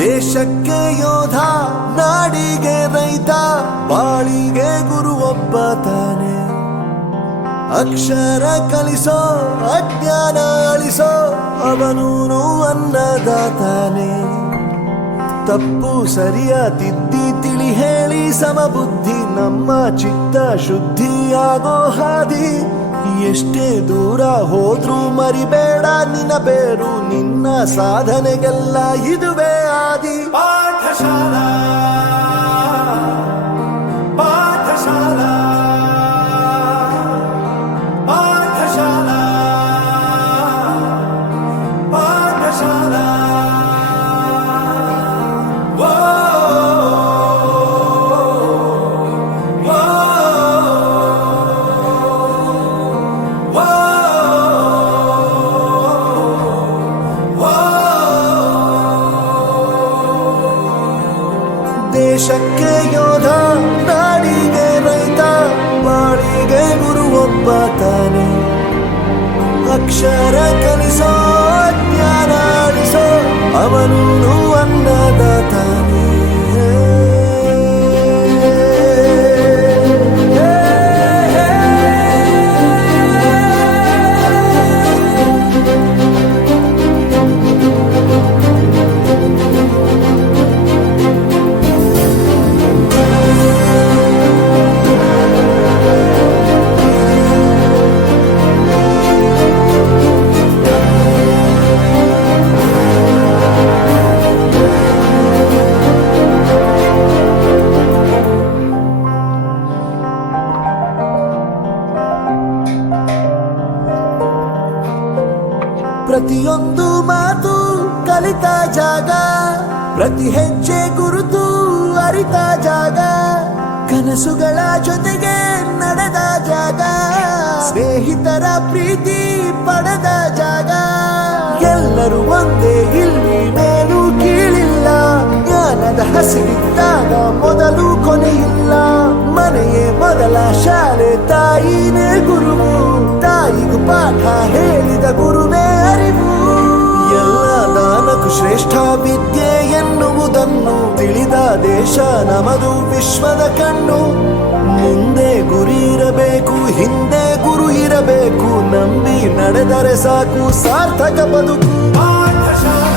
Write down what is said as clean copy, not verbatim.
ದೇಶಕ್ಕೆ ಯೋಧ, ನಾಡಿಗೆ ರೈತ, ಬಾಳಿಗೆ ಗುರು ಒಬ್ಬ ತಾನೆ. ಅಕ್ಷರ ಕಲಿಸೋ, ಅಜ್ಞಾನ ಅಳಿಸೋ, ಅವನೂನು ಅನ್ನದಾತಾನೆ. ತಪ್ಪು ಸರಿಯ ತಿದ್ದಿ ತಿಳಿ ಹೇಳಿ ಸಮಬುದ್ಧಿ, ನಮ್ಮ ಚಿತ್ತ ಶುದ್ಧಿಯಾಗೋ ಹಾದಿ. ಎಷ್ಟೇ ದೂರ ಹೋದ್ರೂ ಮರಿಬೇಡ ನಿನ್ನ ಬೇರು, ನಿನ್ನ ಸಾಧನೆಗೆಲ್ಲ ಇದುವೇ ಆದಿ. ಪಾಠಶಾಲಾ ಪಾಠಶಾಲಾ ಪಾಠಶಾಲಾ ಪಾಠಶಾಲಾ. ದೇಶಕ್ಕೆ ಯೋಧ, ನಾಡಿಗೆ ರೈತ, ಬಾಳಿಗೆ ಗುರು ಒಬ್ಬ ತಾನೆ. ಅಕ್ಷರ ಕಲಿಸೋ, ಜ್ಞಾನ ಅಳಿಸೋ, ಅವನೂನು ಅನ್ನದಾತಾನೆ. ಪ್ರತಿಯೊಂದು ಮಾತು ಕಲಿತ ಜಾಗ, ಪ್ರತಿ ಹೆಜ್ಜೆ ಗುರುತು ಅರಿತ ಜಾಗ, ಕನಸುಗಳ ಜೊತೆಗೆ ನಡೆದ ಜಾಗ, ಸ್ನೇಹಿತರ ಪ್ರೀತಿ ಪಡೆದ ಜಾಗ. ಎಲ್ಲರೂ ಒಂದೇ, ಇಲ್ಲಿ ಮೇಲೂ ಕೀಳಿಲ್ಲ, ಜ್ಞಾನದ ಹಸಿವಿದ್ದಾಗ ಮೊದಲು ಕೊನೆಯಿಲ್ಲ. ಮನೆಯೇ ಮೊದಲ ಶಾಲೆ, ತಾಯಿನೇ ಗುರುವು, ತಾಯಿಗೂ ಪಾಠ ಹೇಳಿದ ಗುರುವೇ ಅರಿವು. ಎಲ್ಲ ದಾನಕ್ಕೂ ಶ್ರೇಷ್ಠ ವಿದ್ಯೆ ಎನ್ನುವುದನ್ನು ತಿಳಿದ ದೇಶ ನಮದು, ವಿಶ್ವದ ಕಣ್ಣು. ಮುಂದೆ ಗುರಿ ಇರಬೇಕು, ಹಿಂದೆ ಗುರು ಇರಬೇಕು, ನಂಬಿ ನಡೆದರೆ ಸಾಕು ಸಾರ್ಥಕ ಬದುಕು. ಪಾಠಶಾಲಾ